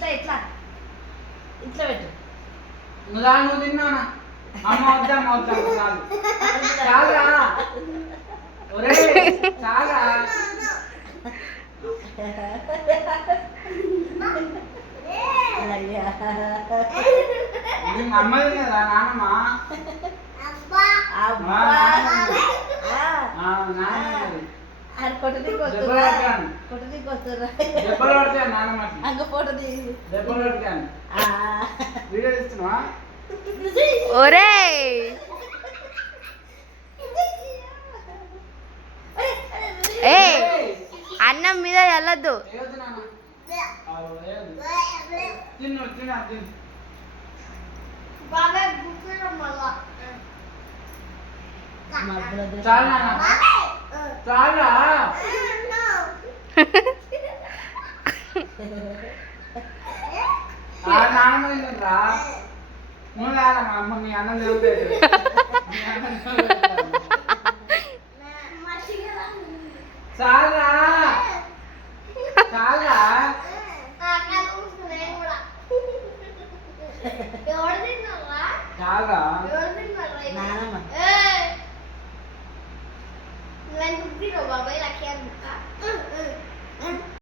ఇట్లా ఇట్లా ఇట్లా పెట్టు. నువ్వు తిన్నావునా? అమ్మ వద్దాం వద్దాం చాలు చాలా ఒరే చాలా అమ్మది కదా నానమ్మ కొట్టది కొట్టురా దెబ్బలు పడతాను నానమ్మ అంగ ఫోటో దెబ్బలు పడతాను వీడియో తీస్తున్నావా? ఒరే ఏ అన్నం మీద వెళ్ళద్దు. తిను తిన తిను చాలా చాలా నాన్నమ్మ రా నువ్వు రాదమ్మా అమ్మ మీ అన్నం తిరుగుతుంది చాలా చాలా చాలా నానమ్మ బాబాయ్ లక్ష్యాన్ని